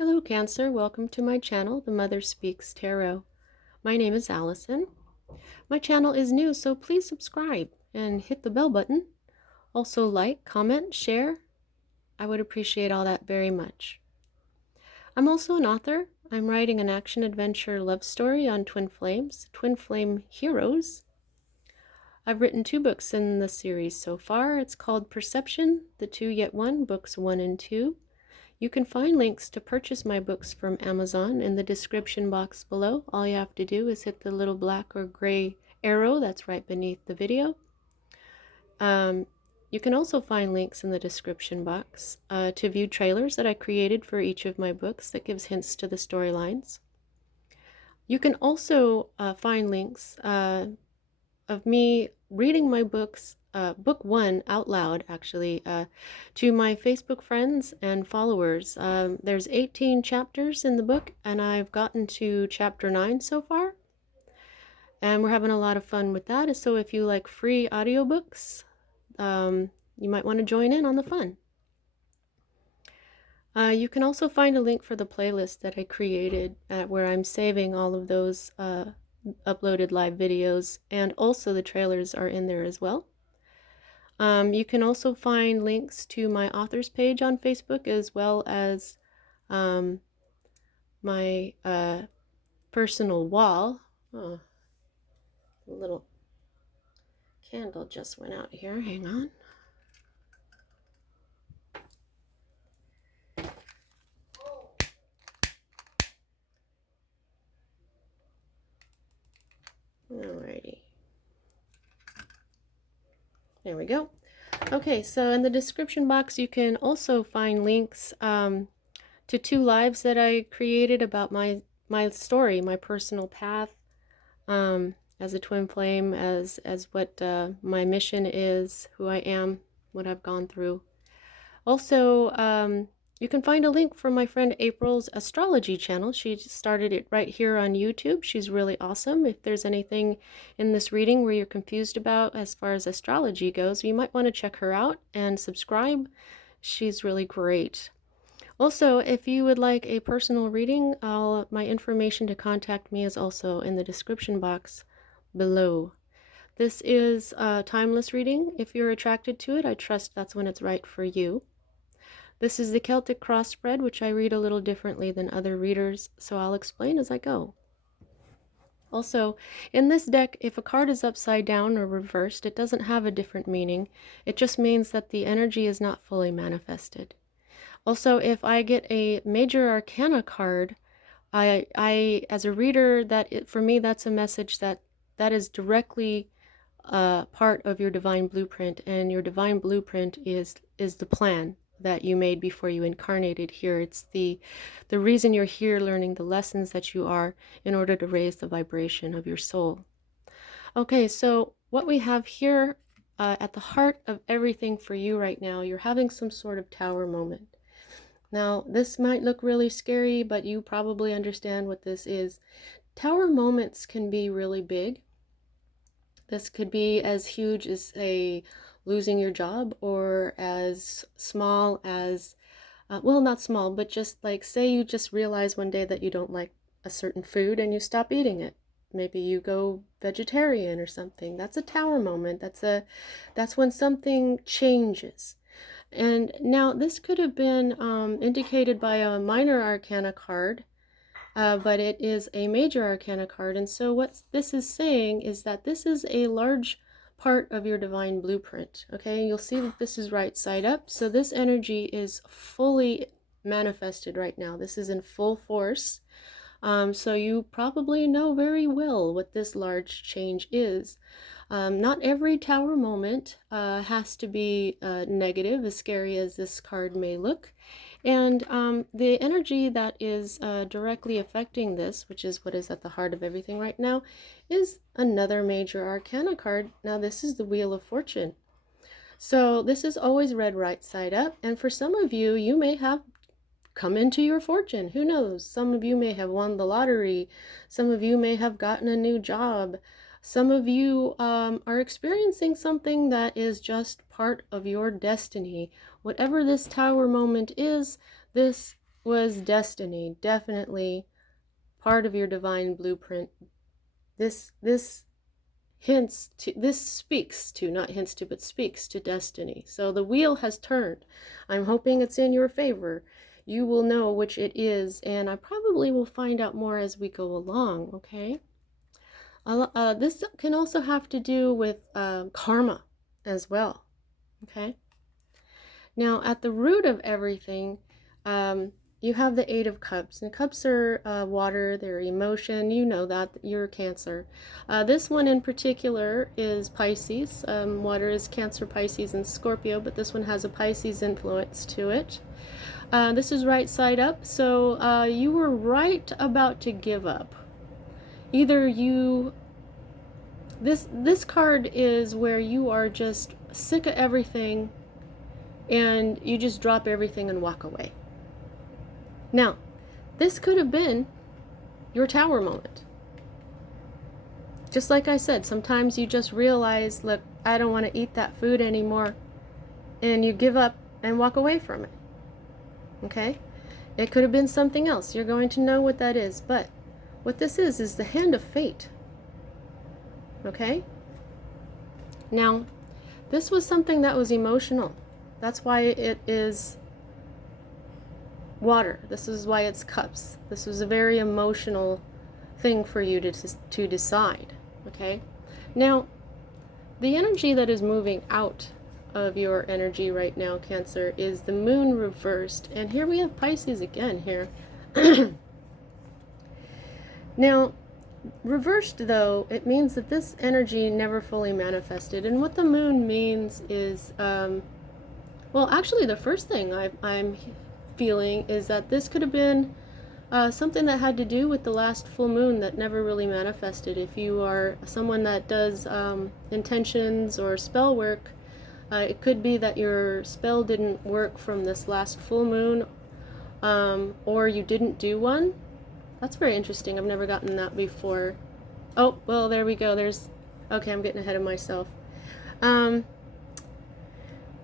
Hello Cancer, welcome to my channel, The Mother Speaks Tarot. My name is Allison. My channel is new, so please subscribe and hit the bell button. Also like, comment, share. I would appreciate all that very much. I'm also an author. I'm writing an action-adventure love story on twin flames, twin flame heroes. I've written 2 books in the series so far. It's called Perception, The Two Yet One, books 1 and 2. You can find links to purchase my books from Amazon in the description box below. All you have to do is hit the little black or gray arrow that's right beneath the video. You can also find links in the description box to view trailers that I created for each of my books that gives hints to the storylines. You can also find links of me reading my books, book 1 out loud actually, to my Facebook friends and followers. There's 18 chapters in the book and I've gotten to chapter 9 so far. And we're having a lot of fun with that. So if you like free audiobooks, you might want to join in on the fun. You can also find a link for the playlist that I created where I'm saving all of those uploaded live videos, and also the trailers are in there as well. You can also find links to my authors page on Facebook, as well as my personal wall. Oh, the little candle just went out here. Hang on. Alrighty. There we go. Okay, so in the description box you can also find links to 2 lives that I created about my story, my personal path as a twin flame, as what my mission is, who I am, what I've gone through. Also, you can find a link for my friend April's astrology channel. She started it right here on YouTube. She's really awesome. If there's anything in this reading where you're confused about as far as astrology goes, you might want to check her out and subscribe. She's really great. Also, if you would like a personal reading, my information to contact me is also in the description box below. This is a timeless reading. If you're attracted to it, I trust that's when it's right for you. This is the Celtic cross spread, which I read a little differently than other readers, so I'll explain as I go. Also, in this deck, if a card is upside down or reversed, it doesn't have a different meaning. It just means that the energy is not fully manifested. Also, if I get a major arcana card, I as a reader, for me, that's a message that is directly part of your divine blueprint, and your divine blueprint is the plan that you made before you incarnated here. It's the reason you're here, learning the lessons that you are in order to raise the vibration of your soul. Okay, so what we have here at the heart of everything for you right now, you're having some sort of tower moment. Now, this might look really scary, but you probably understand what this is. Tower moments can be really big. This could be as huge as, say, losing your job, or as small as, well, not small, but just like, say you just realize one day that you don't like a certain food and you stop eating it. Maybe you go vegetarian or something. That's a tower moment. That's when something changes. And now this could have been indicated by a minor arcana card, but it is a major arcana card. And so what this is saying is that this is a large part of your divine blueprint. Okay, you'll see that this is right side up, so this energy is fully manifested right now. This is in full force. So you probably know very well what this large change is. Not every tower moment has to be negative, as scary as this card may look. And the energy that is directly affecting this, which is what is at the heart of everything right now, is another major arcana card. Now this is the Wheel of Fortune. So this is always read right side up, and for some of you, you may have come into your fortune. Who knows? Some of you may have won the lottery. Some of you may have gotten a new job. Some of you are experiencing something that is just part of your destiny. Whatever this tower moment is, this was destiny, definitely part of your divine blueprint. This speaks to, not hints to, but speaks to destiny. So the wheel has turned. I'm hoping it's in your favor. You will know which it is, and I probably will find out more as we go along, okay? This can also have to do with karma as well, okay? Now, at the root of everything, you have the Eight of Cups. And cups are water, they're emotion. You know that, you're Cancer. This one in particular is Pisces. Water is Cancer, Pisces, and Scorpio, but this one has a Pisces influence to it. This is right side up, so you were right about to give up. Either you... This card is where you are just sick of everything and you just drop everything and walk away. Now, this could have been your tower moment. Just like I said, sometimes you just realize, look, I don't want to eat that food anymore, and you give up and walk away from it. Okay? It could have been something else. You're going to know what that is, but what this is the hand of fate. Okay? Now, this was something that was emotional. That's why it is water. This is why it's cups. This was a very emotional thing for you to decide. Okay? Now, the energy that is moving out of your energy right now, Cancer, is the moon reversed. And here we have Pisces again here. Now, reversed though, it means that this energy never fully manifested. And what the moon means is, well, actually the first thing I'm feeling is that this could have been something that had to do with the last full moon that never really manifested. If you are someone that does intentions or spell work, it could be that your spell didn't work from this last full moon, or you didn't do one. That's very interesting. I've never gotten that before. Oh, well, there we go. Okay, I'm getting ahead of myself.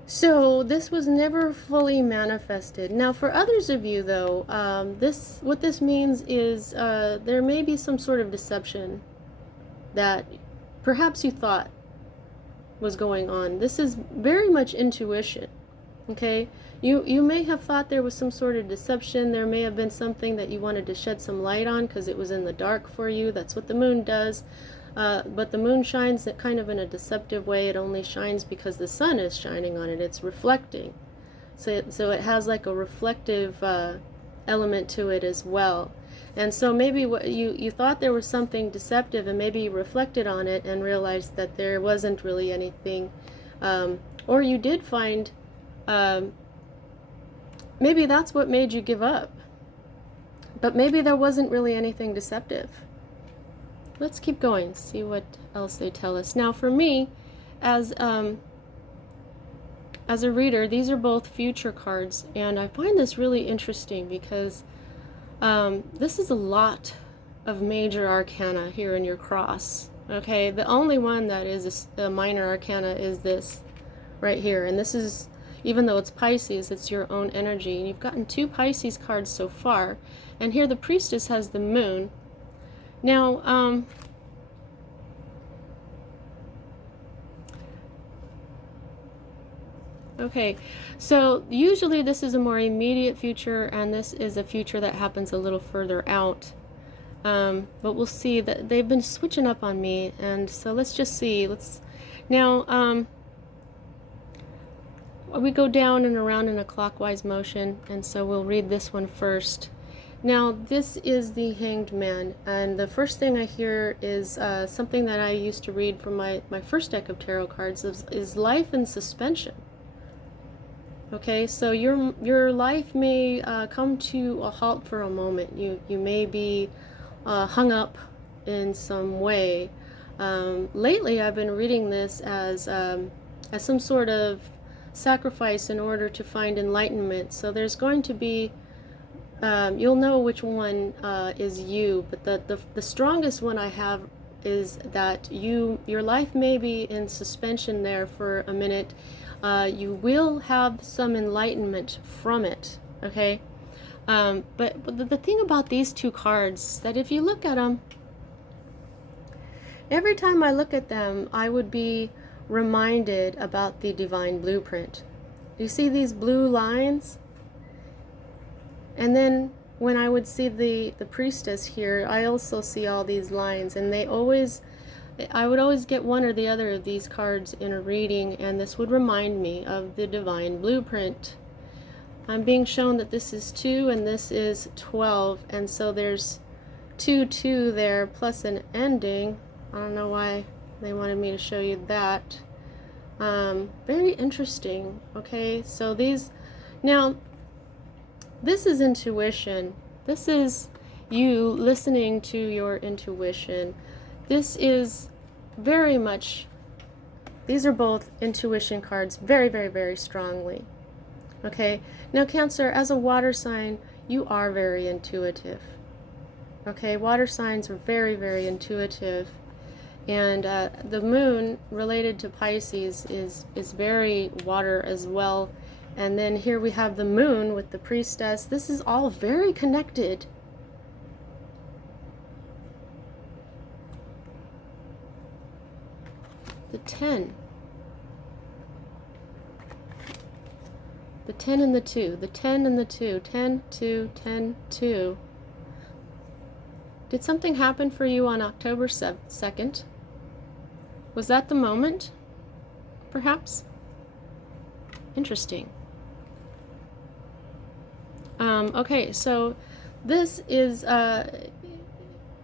So this was never fully manifested. Now, for others of you, though, what this means is there may be some sort of deception that perhaps you thought was going on. This is very much intuition. Okay, you may have thought there was some sort of deception. There may have been something that you wanted to shed some light on because it was in the dark for you. That's what the moon does. But the moon shines kind of in a deceptive way. It only shines because the sun is shining on it. It's reflecting. So it has like a reflective element to it as well. And so maybe what you thought there was something deceptive, and maybe you reflected on it and realized that there wasn't really anything. Or you did find... maybe that's what made you give up. But maybe there wasn't really anything deceptive. Let's keep going, see what else they tell us. Now, for me, as a reader, these are both future cards, and I find this really interesting because this is a lot of major arcana here in your cross. Okay, the only one that is a minor arcana is this right here, and this is, even though it's Pisces, it's your own energy. And you've gotten 2 Pisces cards so far. And here the Priestess has the moon. Now, okay, so usually this is a more immediate future, and this is a future that happens a little further out. But we'll see that they've been switching up on me, and so let's just see. Now, we go down and around in a clockwise motion, and so we'll read this one first. Now, this is the Hanged Man, and the first thing I hear is something that I used to read from my first deck of tarot cards is life in suspension. Okay, so your life may come to a halt for a moment. You may be hung up in some way. Lately, I've been reading this as some sort of sacrifice in order to find enlightenment. So there's going to be, you'll know which one is you, but the strongest one I have is that your life may be in suspension there for a minute. You will have some enlightenment from it, okay? But the thing about these two cards is that if you look at them, every time I look at them, I would be reminded about the divine blueprint. You see these blue lines? And then when I would see the priestess here, I also see all these lines, and I would always get one or the other of these cards in a reading, and this would remind me of the divine blueprint. I'm being shown that this is 2 and this is 12, and so there's 2, 2 there plus an ending. I don't know why they wanted me to show you that. Very interesting. Okay, so now this is intuition. This is you listening to your intuition. This is very much, these are both intuition cards very, very, very strongly. Okay, now Cancer, as a water sign, you are very intuitive. Okay, water signs are very, very intuitive. And the moon related to Pisces is very water as well. And then here we have the moon with the priestess. This is all very connected. The 10. The 10 and the 2. The 10 and the 2. 10, 2, 10, 2. Did something happen for you on October 2nd? Was that the moment? Perhaps? Interesting. Okay, so this is,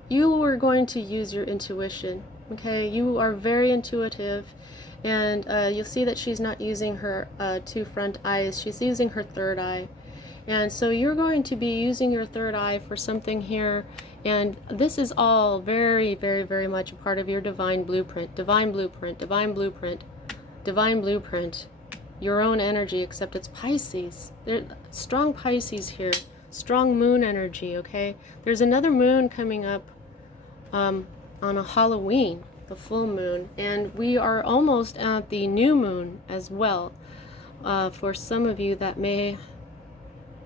you were going to use your intuition, okay? You are very intuitive, and you'll see that she's not using her 2 front eyes, she's using her 3rd eye. And so you're going to be using your 3rd eye for something here, and this is all very, very, very much a part of your divine blueprint, divine blueprint, divine blueprint, divine blueprint. Your own energy, except it's Pisces. There's strong Pisces here, strong moon energy, okay? There's another moon coming up on a Halloween, the full moon, and we are almost at the new moon as well. For some of you, that may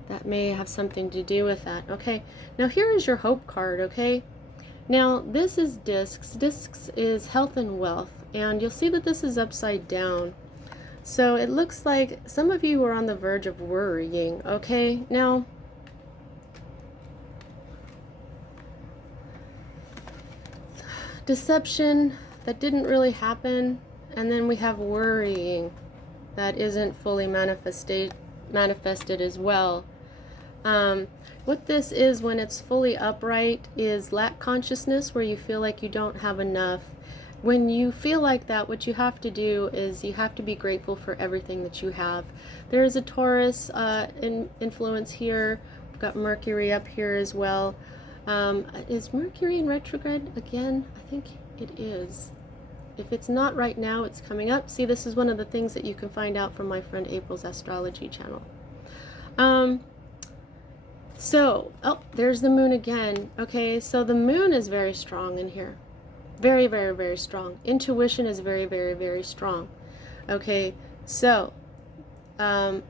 have something to do with that, okay? Now here is your hope card, okay? Now this is discs. Discs is health and wealth, and you'll see that this is upside down. So it looks like some of you are on the verge of worrying, okay? Now, deception, that didn't really happen, and then we have worrying that isn't fully manifested as well. What this is when it's fully upright is lack consciousness, where you feel like you don't have enough. When you feel like that, what you have to do is you have to be grateful for everything that you have. There is a Taurus influence here. We've got Mercury up here as well. Is Mercury in retrograde again? I think it is. If it's not right now, it's coming up. See, this is one of the things that you can find out from my friend April's astrology channel. There's the moon again. Okay, so the moon is very strong in here. Very, very, very strong. Intuition is very, very, very strong. Okay, so I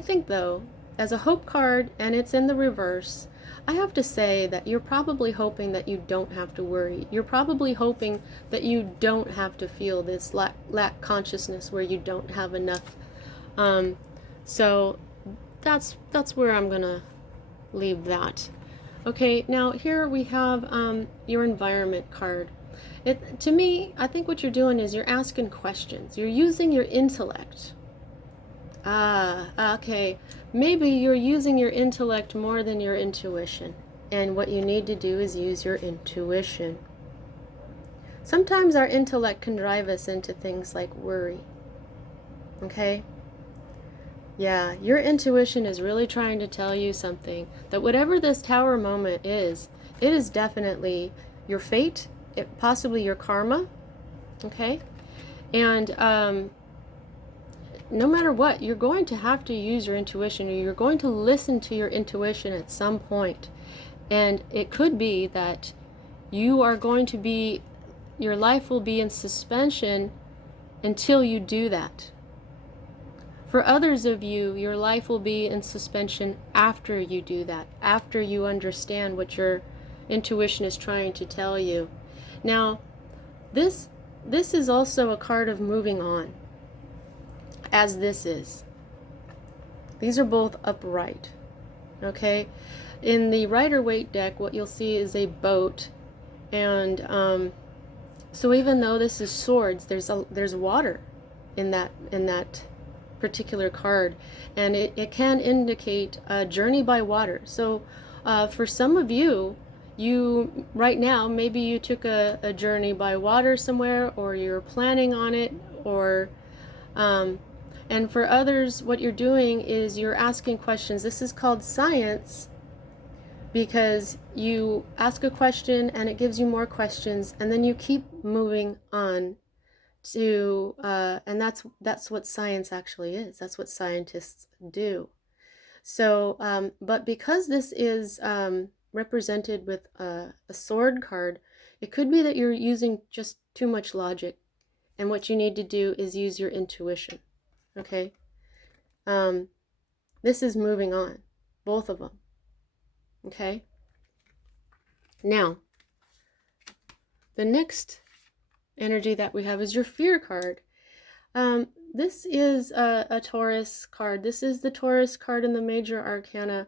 think though, as a hope card, and it's in the reverse, I have to say that you're probably hoping that you don't have to worry. You're probably hoping that you don't have to feel this lack consciousness where you don't have enough. So that's where I'm gonna leave that. Okay, now here we have your environment card. To me, I think what you're doing is you're asking questions. You're using your intellect. Okay. Maybe you're using your intellect more than your intuition. And what you need to do is use your intuition. Sometimes our intellect can drive us into things like worry. Okay? Yeah, your intuition is really trying to tell you something. That whatever this Tower moment is, it is definitely your fate, possibly your karma. Okay? And no matter what, you're going to have to use your intuition, or you're going to listen to your intuition at some point. And it could be that you are going to be, your life will be in suspension until you do that. For others of you, your life will be in suspension after you do that, after you understand what your intuition is trying to tell you. Now, this is also a card of moving on, as this is. These are both upright. Okay? In the Rider-Waite deck, what you'll see is a boat, and so even though this is swords, there's water in that particular card, and it can indicate a journey by water. So for some of you, right now, maybe you took a journey by water somewhere, or you're planning on it, or and for others, what you're doing is you're asking questions. This is called science, because you ask a question and it gives you more questions, and then you keep moving on to and that's what science actually is. That's what scientists do. So but because this is represented with a sword card, it could be that you're using just too much logic, and what you need to do is use your intuition. Okay? This is moving on, both of them. Okay? Now, the next energy that we have is your fear card. This is a Taurus card. This is the Taurus card in the major arcana.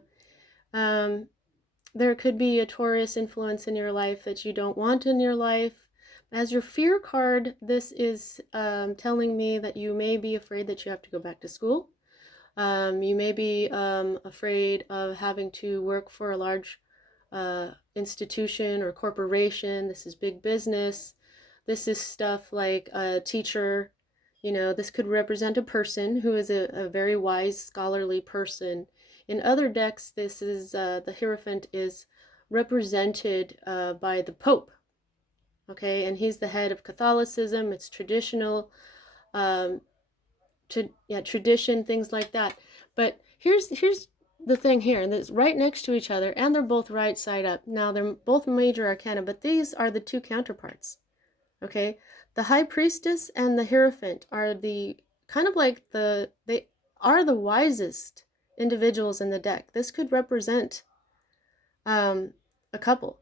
There could be a Taurus influence in your life that you don't want in your life. As your fear card, this is telling me that you may be afraid that you have to go back to school. You may be afraid of having to work for a large institution or corporation. This is big business. This is stuff like a teacher. You know, this could represent a person who is a very wise, scholarly person. In other decks, this is the Hierophant is represented by the Pope. Okay, and he's the head of Catholicism. It's traditional, tradition, things like that. But here's the thing here, and it's right next to each other, and they're both right side up. Now, they're both major arcana, but these are the two counterparts. Okay, the High Priestess and the Hierophant are the kind of like they are the wisest individuals in the deck. This could represent a couple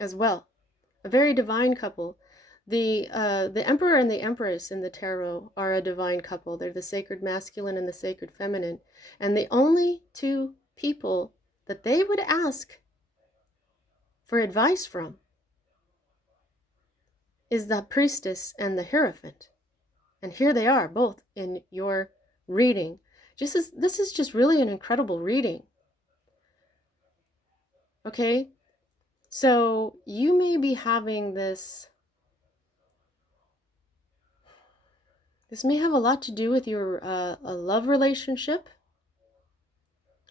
as well, a very divine couple. The Emperor and the Empress in the tarot are a divine couple. They're the sacred masculine and the sacred feminine, and the only two people that they would ask for advice from is the Priestess and the Hierophant. And here they are, both in your reading. This is just really an incredible reading. Okay? So you may be having this may have a lot to do with your a love relationship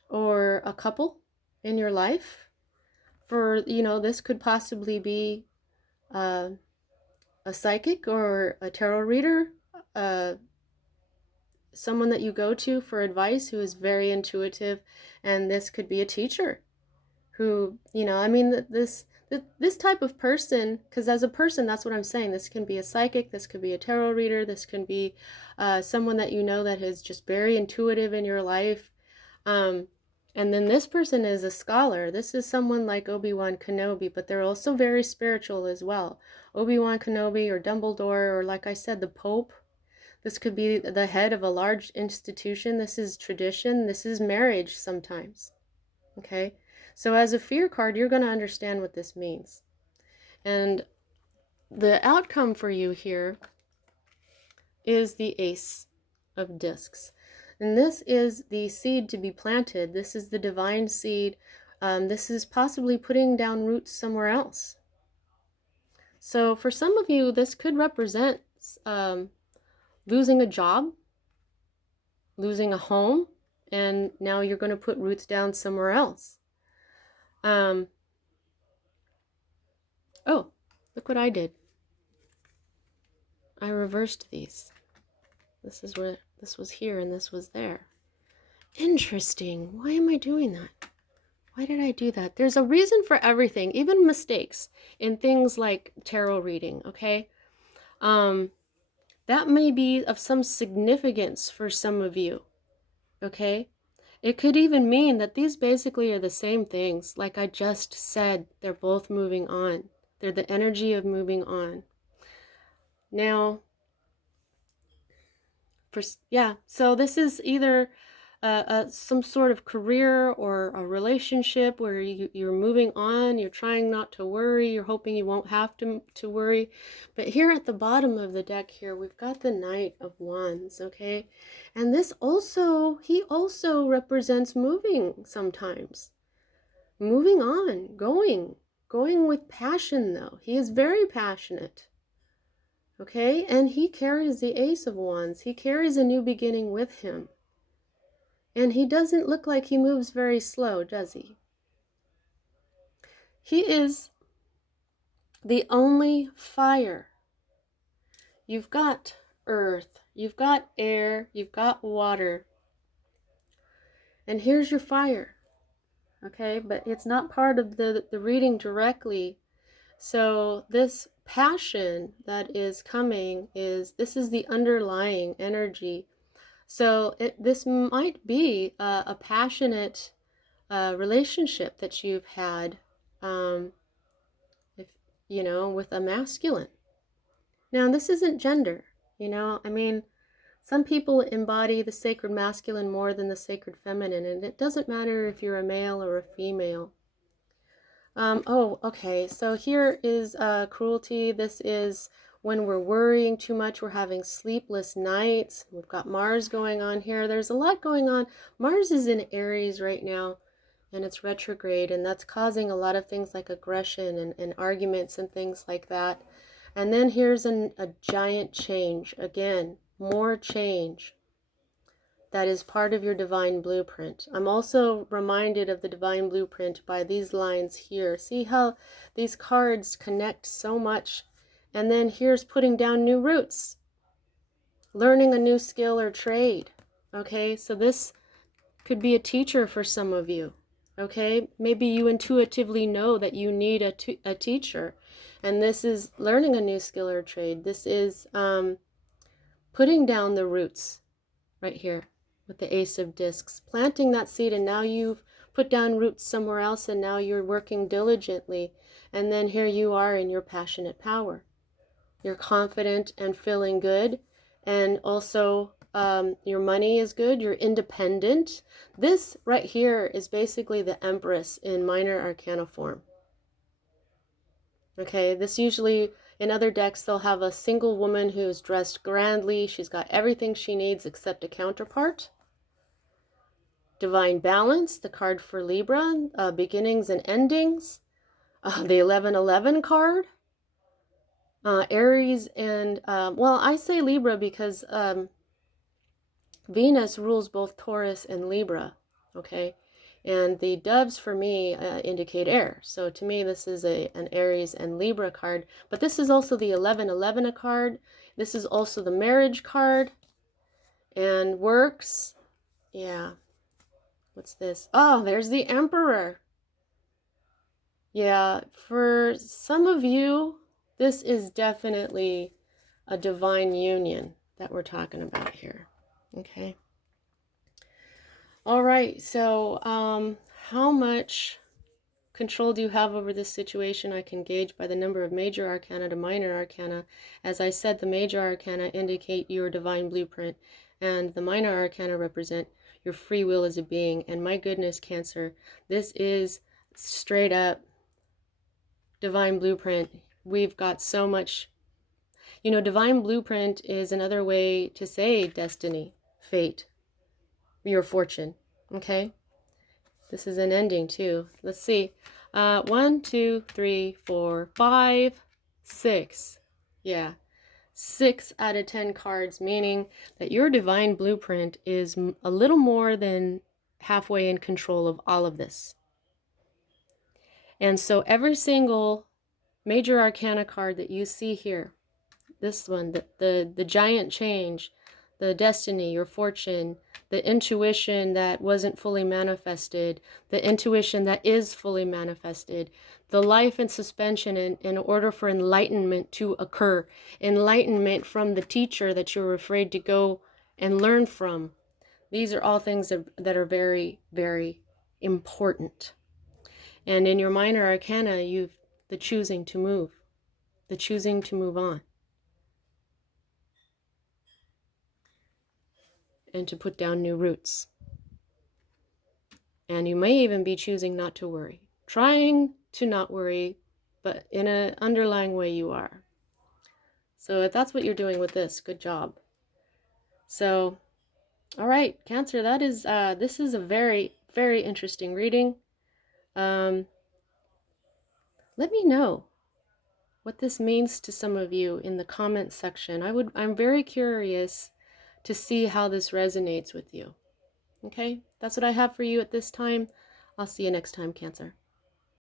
or a couple in your life. For, this could possibly be a psychic or a tarot reader, someone that you go to for advice who is very intuitive, and this could be a teacher who, this type of person, because as a person, that's what I'm saying. This can be a psychic, this could be a tarot reader, this can be someone that you know that is just very intuitive in your life. And then this person is a scholar. This is someone like Obi-Wan Kenobi, but they're also very spiritual as well. Obi-Wan Kenobi or Dumbledore, or like I said, the Pope. This could be the head of a large institution. This is tradition. This is marriage sometimes. Okay? So as a fear card, you're going to understand what this means. And the outcome for you here is the Ace of Discs. And this is the seed to be planted. This is the divine seed. This is possibly putting down roots somewhere else. So for some of you, this could represent losing a job, losing a home, and now you're going to put roots down somewhere else. Oh, look what I did. I reversed these. This is where this was here and this was there. Interesting. Why am I doing that? Why did I do that? There's a reason for everything, even mistakes in things like tarot reading, okay? That may be of some significance for some of you, okay? It could even mean that these basically are the same things. Like I just said, they're both moving on. They're the energy of moving on. Now, so this is either some sort of career or a relationship where you're moving on, you're trying not to worry, you're hoping you won't have to worry. But here at the bottom of the deck here, we've got the Knight of Wands, okay? And this also, he also represents moving sometimes. Moving on, going with passion though. He is very passionate. Okay, and he carries the Ace of Wands. He carries a new beginning with him. And he doesn't look like he moves very slow, does he? He is the only fire. You've got earth, you've got air, you've got water. And here's your fire. Okay, but it's not part of the reading directly. So this passion that is coming this is the underlying energy. So this might be a passionate relationship that you've had, if you know, with a masculine. Now, this isn't gender, you know. I mean, some people embody the sacred masculine more than the sacred feminine, and it doesn't matter if you're a male or a female. Oh, okay. So here is cruelty. This is when we're worrying too much. We're having sleepless nights. We've got Mars going on here. There's a lot going on. Mars is in Aries right now, and it's retrograde, and that's causing a lot of things like aggression and arguments and things like that. And then here's a giant change. Again, more change. That is part of your divine blueprint. I'm also reminded of the divine blueprint by these lines here. See how these cards connect so much? And then here's putting down new roots, learning a new skill or trade. Okay, so this could be a teacher for some of you. Okay, maybe you intuitively know that you need a teacher, and this is learning a new skill or trade. This is putting down the roots right here with the Ace of Discs, planting that seed, and now you've put down roots somewhere else, and now you're working diligently, and then here you are in your passionate power. You're confident and feeling good, and also your money is good, you're independent. This right here is basically the Empress in minor arcana form. Okay, this usually, in other decks, they'll have a single woman who's dressed grandly. She's got everything she needs except a counterpart. Divine Balance, the card for Libra, beginnings and endings. The 1111 card. Aries and, well, I say Libra because Venus rules both Taurus and Libra, okay? And the doves for me indicate air. So to me, this is an Aries and Libra card. But this is also the 1111 card. This is also the marriage card. And works. Yeah. What's this? Oh, there's the Emperor. Yeah, for some of you, this is definitely a divine union that we're talking about here. Okay. All right, so how much control do you have over this situation? I can gauge by the number of major arcana to minor arcana. As I said, the major arcana indicate your divine blueprint, and the minor arcana represent your free will as a being. And my goodness, Cancer, this is straight up divine blueprint. We've got so much, you know, divine blueprint is another way to say destiny, fate, your fortune. Okay, this is an ending too. Let's see. 1, 2, 3, 4, 5, 6. Yeah, 6 out of 10 cards, meaning that your divine blueprint is a little more than halfway in control of all of this. And so every single major arcana card that you see here, this one, the giant change, the destiny, your fortune, the intuition that wasn't fully manifested, the intuition that is fully manifested, the life in suspension in order for enlightenment to occur, enlightenment from the teacher that you're afraid to go and learn from. These are all things that are very, very important. And in your minor arcana, you've the choosing to move, the choosing to move on, and to put down new roots. And you may even be choosing not to worry, trying to not worry, but in an underlying way you are. So if that's what you're doing with this, good job. So, all right, Cancer, that is, this is a very, very interesting reading. Let me know what this means to some of you in the comments section. I'm very curious to see how this resonates with you. Okay, that's what I have for you at this time. I'll see you next time, Cancer.